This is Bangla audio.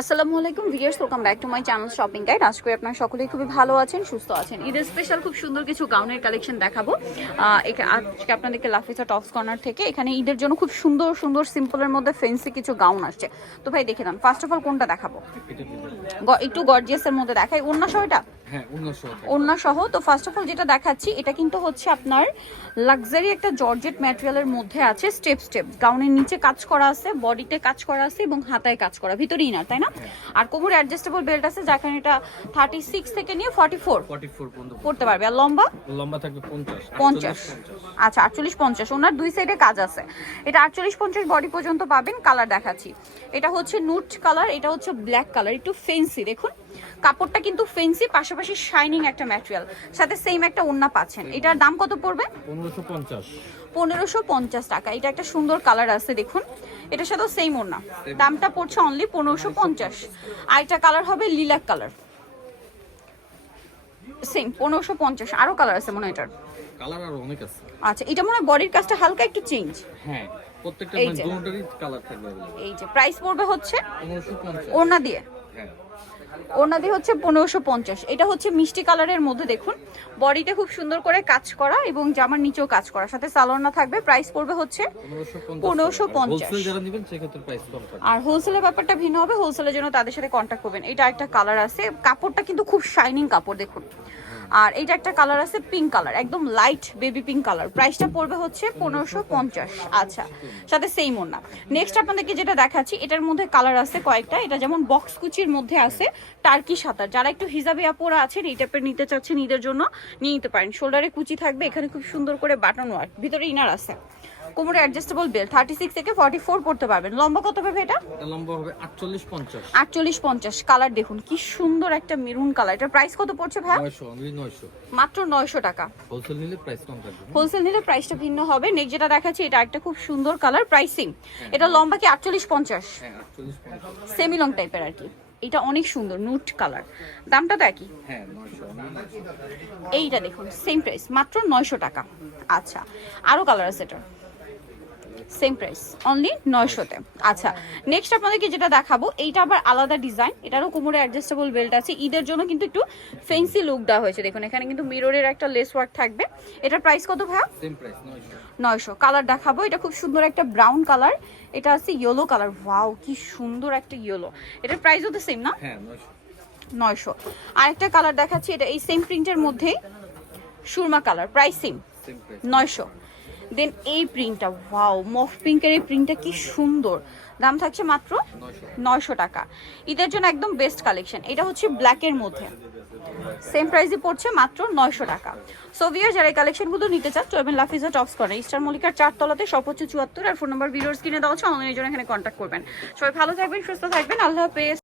আসসালামু আলাইকুম viewers welcome back to my channel shopping guide আজকে আপনারা সকলেই খুবই ভালো আছেন, সুস্থ আছেন। ঈদের স্পেশাল খুব সুন্দর কিছু গাউনের কালেকশন দেখাবো। আজকে আপনাদেরকে লাফিসা টপস কর্নার থেকে এখানে ঈদের জন্য খুব সুন্দর সুন্দর সিম্পলের মধ্যে ফেন্সি কিছু গাউন আসছে। তো ভাই, দেখে দেন ফার্স্ট অফ অল কোনটা দেখাবো? একটু গর্জিয়াসের মধ্যে দেখাই। অন্য সময়টা উনিশশো ওড়না সহ তো ফার্স্ট অফ অল যেটা দেখাচ্ছি এটা কিন্তু হচ্ছে আপনার লাক্সারি একটা জর্জেট ম্যাটেরিয়ালের মধ্যে আছে স্টেপ স্টেপ গাউনের নিচে কাজ করা আছে বডিতে কাজ করা আছে এবং হাতায় কাজ করা ভিতরে ইনার তাই না? আর কোমর অ্যাডজাস্টেবল বেল্ট আছে যেখানে এটা থার্টি সিক্স থেকে নিয়ে ফর্টি ফোর পড়তে পারবে। আর লম্বা? লম্বা থাকবে পঞ্চাশ। আচ্ছা আটচল্লিশ পঞ্চাশ। ওনার দুই সাইডে কাজ আছে। এটা আটচল্লিশ পঞ্চাশ বডি পর্যন্ত পাবেন কালার দেখাচ্ছি। এটা হচ্ছে নুট কালার এটা হচ্ছে ব্ল্যাক কালার একটু ফেন্সি দেখুন। কাপড়টা কিন্তু ফেন্সি পাশাপাশি শাইনিং একটা ম্যাটেরিয়াল সাথে সেম একটা ওন্না পাচ্ছেন। এটার দাম কত পড়বে? পনেরোশো পঞ্চাশ। পনেরোশো পঞ্চাশ টাকা। এটা একটা সুন্দর কালার আছে দেখুন। এটার সাথেও সেম ওড়না। দামটা পড়ছে অনলি পনেরোশো পঞ্চাশ। আর একটা কালার হবে লিলাক কালার সেম পনেরোশো পঞ্চাশ। আরও কালার আছে মনে হয় এটার। কালার আর অনেক আছে। আচ্ছা এটা মনে হয় বডির কাজটা হালকা একটু চেঞ্জ হ্যাঁ প্রত্যেকটা মানে দুটোরই কালার থাকবে এই যে প্রাইস পড়বে হচ্ছে পনেরোশো পঞ্চাশ। ওড়না দিয়ে। হ্যাঁ। দিয়ে হচ্ছে পনেরোশো পঞ্চাশ। এটা হচ্ছে মিষ্টি কালারের মধ্যে দেখুন। বডিটা খুব সুন্দর করে কাজ করা এবং জামার নিচেও কাজ করা। সাথে সালোয়ার থাকবে প্রাইস পড়বে হচ্ছে পনেরোশো 1550 হোলসেল যারা নেবেন সেক্ষেত্রে প্রাইস কম থাকবে। আর হোলসেলের ব্যাপারটা ভিন্ন হবে। হোলসেলের জন্য তাদের সাথে কন্ট্যাক্ট করবেন। এটা একটা কালার আছে। কাপড়টা কিন্তু খুব শাইনিং কাপড় দেখুন। আর এইটা একটা কালার আছে পিঙ্ক কালার একদম লাইট বেবি পিঙ্ক কালার প্রাইসটা পড়বে হচ্ছে পনেরোশো পঞ্চাশ। আচ্ছা সাথে সেম না নেক্সট আপনাদেরকে যেটা দেখাচ্ছি, এটার মধ্যে কালার আছে কয়েকটা। এটা যেমন বক্স কুচির মধ্যে আছে টার্কি সাঁতার। যারা একটু হিজাবি আপোরা আছেন, এই টাইপের নিতে চাচ্ছেন, ঈদের জন্য, নিয়ে নিতে পারেন। শোল্ডারে কুচি থাকবে, এখানে খুব সুন্দর করে বাটন ওয়ার্ক ভিতরে ইনার আছে। কোমরে অ্যাডজাস্টেবল বেল থার্টি সিক্স থেকে ফর্টি ফোর পড়তে পারবেন। লম্বা কত পাবে এটা? এটা লম্বা হবে আটচল্লিশ পঞ্চাশ। আটচল্লিশ পঞ্চাশ। কালার দেখুন কি সুন্দর একটা মেরুন কালার এটার প্রাইস কত পড়ছে ভাই? নয়শো অনলি নয়শো। মাত্র নয়শো টাকা। হোলসেল নিলে প্রাইস কম থাকবে। হোলসেল নিলে প্রাইসটা ভিন্ন হবে। নেক্সট যেটা দেখাচ্ছি এটা একটা খুব সুন্দর কালার প্রাইসিং এটা লম্বা কি আটচল্লিশ পঞ্চাশ? হ্যাঁ আটচল্লিশ পঞ্চাশ। সেমি লং টাইপের আর কি। এটা অনেক সুন্দর নুট কালার দামটা তো একই। হ্যাঁ 900 এইটা দেখুন সেম প্রাইস মাত্র নয়শো টাকা। আচ্ছা আরও কালার আছে এটা সেম প্রাইস অনলি নয়শোতে। আচ্ছা নেক্সট আপনাদেরকে যেটা দেখাবো এইটা আবার আলাদা ডিজাইন এটারও কোমরে অ্যাডজাস্টেবল বেল্ট আছে। ঈদের জন্য কিন্তু একটু ফেন্সি লুক দেওয়া হয়েছে। দেখুন এখানে কিন্তু মিররের একটা লেস ওয়ার্ক থাকবে। এটার প্রাইস কত ভাইয়া? নয়শো। কালার দেখাবো এটা খুব সুন্দর একটা ব্রাউন কালার এটা আছে ইয়েলো কালার ওয়াও কি সুন্দর একটা ইয়েলো এটার প্রাইসও তো সেম না? হ্যাঁ নয়শো। আরেকটা কালার দেখাচ্ছি এটা এই সেম প্রিন্টের মধ্যেই সুরমা কালার প্রাইস সেম নয়শো। দেন এই প্রিন্টটা ওয়াও মফ পিঙ্কের এই প্রিন্টটা কি সুন্দর। দাম থাকছে মাত্র নয়শো টাকা। ঈদের জন্য একদম বেস্ট কালেকশন এটা হচ্ছে ব্ল্যাকের মধ্যে। সেম প্রাইসে পড়ছে মাত্র নয়শো টাকা। সো ভিয়ার যারা এই কালেকশনগুলো নিতে চান চলবেন লাফিজা টপস করে ইস্টার মল্লিকার চারতলাতে সর্বোচ্চ চুয়াত্তর, আর ফোন নাম্বার ভিডিওর স্ক্রিনে দেওয়া হচ্ছে অনলাইনের জন্য এখানে কন্ট্যাক্ট করবেন। সবাই ভালো থাকবেন, সুস্থ থাকবেন, আল্লাহ হাফেজ।